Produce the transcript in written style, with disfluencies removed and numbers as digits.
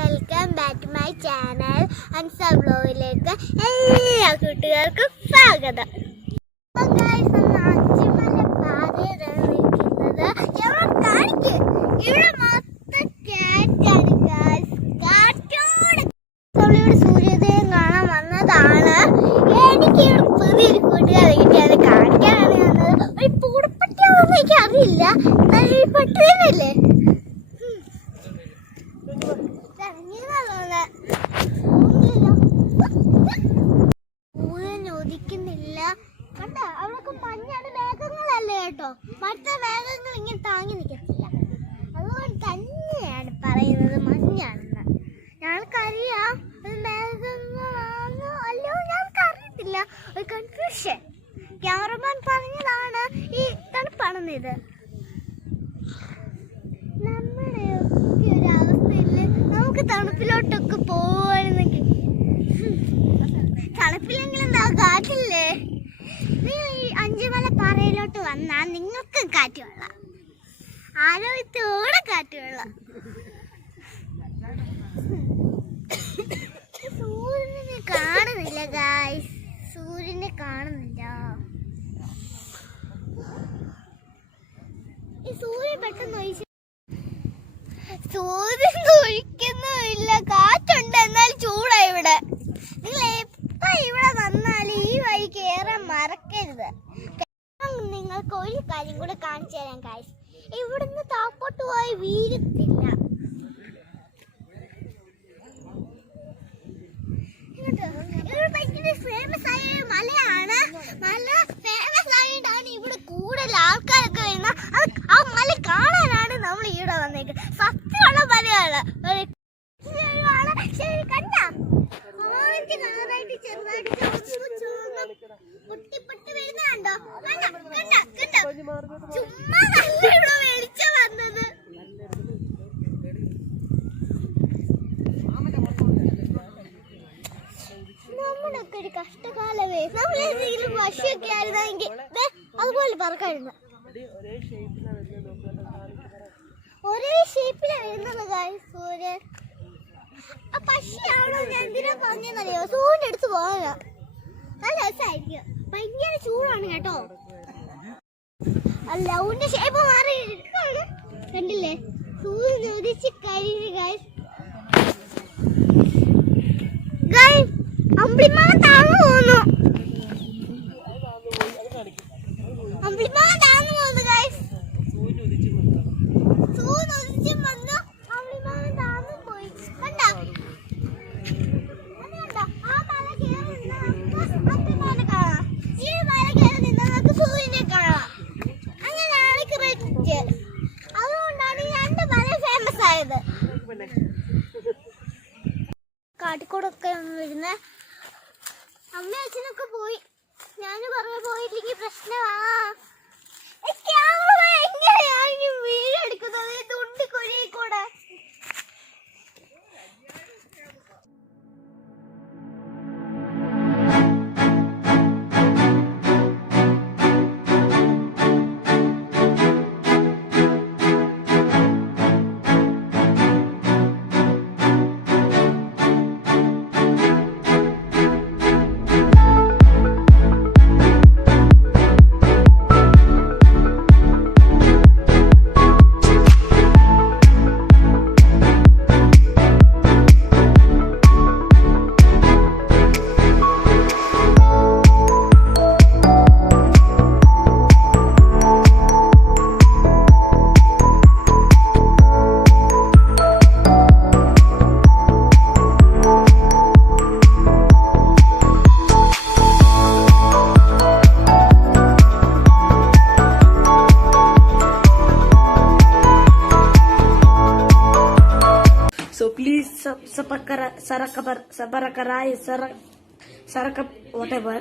Welcome back to my channel Ansa വ്ലോഗിലേക്ക് എല്ലാ കുട്ടികൾക്കും സ്വാഗതം. സൂര്യോദയം കാണാൻ വന്നതാണ്. എനിക്ക് പുതിയൊരു കൂട്ടുകാരെ കിട്ടിയത് കാണിക്കാനാണ് വന്നത്. ഒരു പൂടപ്പട്ടിയാണെന്ന് എനിക്ക് അറിയില്ല. പട്ടിയല്ലേ ഒതിക്കുന്നില്ല. കണ്ട അവളൊക്കെ മഞ്ഞാണ്. മേഘങ്ങളല്ലേ കേട്ടോ, മറ്റ മേഘങ്ങൾ ഇങ്ങനെ താങ്ങി നിൽക്കത്തില്ല. അതുകൊണ്ട് തന്നെയാണ് പറയുന്നത് മഞ്ഞാണെന്ന്. ഞങ്ങൾക്കറിയാം അത് മേഘങ്ങളാണോ അല്ലയോ ഞങ്ങൾക്കറിയത്തില്ല. ഒരു കൺഫ്യൂഷൻ. ക്യാമറമാൻ പറഞ്ഞതാണ് ഈ തണുപ്പാണെന്ന്. ഇത് നമ്മുടെ ഒരു അവസ്ഥയിൽ നമുക്ക് തണുപ്പിലോട്ടൊക്കെ പോവാണെങ്കിൽ, തണുപ്പിലെങ്കിലും എന്താ കാറ്റില്ലേ? നിങ്ങൾ ഈ അഞ്ചുമല പാറയിലോട്ട് വന്നാൽ നിങ്ങൾക്കും കാറ്റ് വെള്ളം, ആരോഗ്യത്തോടെ കാറ്റ് വെള്ളം. സൂര്യനെ കാണുന്നില്ല ഗായ്സ്, സൂര്യനെ കാണുന്നില്ല. ഈ സൂര്യൻ പെട്ടെന്ന് സൂര്യൻ ഒഴിക്കുന്നില്ല. കാറ്റുണ്ട്, എന്നാൽ ചൂടാ ഇവിടെ. നിങ്ങൾ എപ്പ ഇവിടെ വന്നാലും ഈ വഴി കയറാൻ മറക്കരുത്. നിങ്ങൾക്ക് ഒരു കാര്യം കൂടെ കാണിച്ചു തരാം ഗൈസ്. ഇവിടുന്ന് താപ്പോട്ട് പോയി വീഴത്തില്ല. ഇവിടെ ഭയങ്കര ഫേമസ് ആയ മലയാണ്. മല ഫേമസ് ആയിട്ടാണ് ഇവിടെ കൂടുതൽ ആൾക്കാരൊക്കെ വരുന്നത്. ആ മല കാണാനാണ് നമ്മൾ ഇവിടെ വന്നേക്കുന്നത്. സത്യമുള്ള മലയാണ്. ശരി കണ്ട ഓറഞ്ച് കളറായിട്ട് ചെറുതായിട്ട് പൊട്ടി പൊട്ടി വരുന്നുണ്ടോ? ചുമ്മാ നല്ല ഇവിടെ വെളിച്ചം വന്നത്. നമ്മളൊക്കെ ഒരു കഷ്ടകാലമേ. നമ്മൾ എന്തെങ്കിലും പശുവൊക്കെ ആയിരുന്നെങ്കിൽ അതുപോലെ പറക്കായിരുന്നു. ഒരേ ഷേപ്പിലാണ് വരുന്നത് ഗായ്സ് സൂര്യൻ. ആ പശുവാണോ ഞാൻ എന്തിനാ പറഞ്ഞെന്നറിയോ? സൂര്യൻ എടുത്ത് പോകാനാ. നല്ല രസമായിരിക്കും. ഭയങ്കര ചൂടാണ് കേട്ടോ. അല്ല ഉന്റെ ഷേപ്പ് മാറി കണ്ടില്ലേ? സൂര്യൻ ഉദിച്ച് കഴിഞ്ഞു ഗായ്സ്. അമ്പിളിമാൻ താഴ്ന്നു പോകുന്നു. അമ്പിളിമാൻ താഴ്ന്നു പോകുന്നു ഗായ്സ്. സൂര്യൻ ഉദിച്ചും വന്നു, അമ്പിളിമാൻ താഴ്ന്നു പോയി. കണ്ടോ? ആ മല കയറി നിന്നാൽ നമുക്ക് അമ്പിളിമാനെ കാണാം. ഈ മല കയറി നിന്നാൽ നമുക്ക് സൂര്യനെ കാണാം. അങ്ങനെയാണ് ക്രിക്കറ്റ്. അതുകൊണ്ടാണ് ഈ രണ്ട് മല ഫേമസ് ആയത്. കാട്ടിക്കൂടൊക്കെ വരുന്ന അമ്മ അച്ഛനൊക്കെ പോയി. ഞാൻ പറഞ്ഞ പോയില്ലെങ്കിൽ പ്രശ്നമാ. എങ്ങനെയാണ് വീടെടുക്കുന്നത് തുണ്ടിക്കൊഴിയിൽ കൂടെ? So please subscribe, whatever.